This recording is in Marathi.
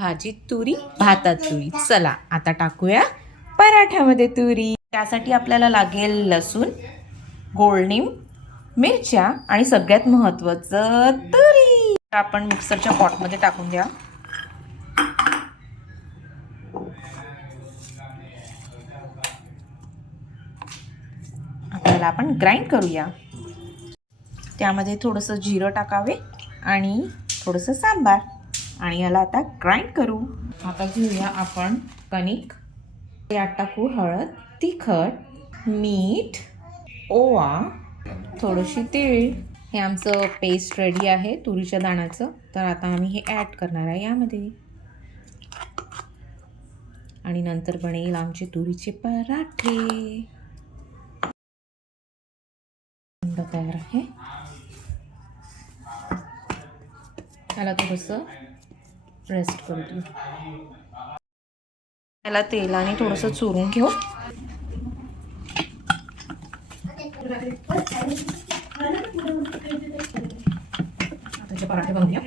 भाजीत तुरी, भातात तुरी. चला आता टाकूया पराठ्यामध्ये तुरी. त्यासाठी आपल्याला लागेल लसूण, गोडलिंब, मिरच्या आणि सगळ्यात महत्त्वाचं तुरी. आपण मिक्सरच्या पॉटमध्ये टाकून द्या. आपल्याला आपण ग्राइंड करूया. त्यामध्ये थोडंसं जिरं टाकावे आणि थोडंसं सांबार आणि याला आता ग्राइंड करू. आता घेऊया आपण कणिक. यात टाकू हळद, तिखट, मीठ, ओवा, थोडीशी तीळ. हे आमचं पेस्ट रेडी आहे तुरीच्या दाण्याचं. तर आता आम्ही हे ॲड करणार आहे यामध्ये आणि नंतर बनेल आमचे तुरीचे पराठे. तयार आहे. त्याला थोडंसं रेस्ट करू देऊ. त्याला तेलाने थोडंसं चुरून घेऊ. त्याचे पराठे बनवूया.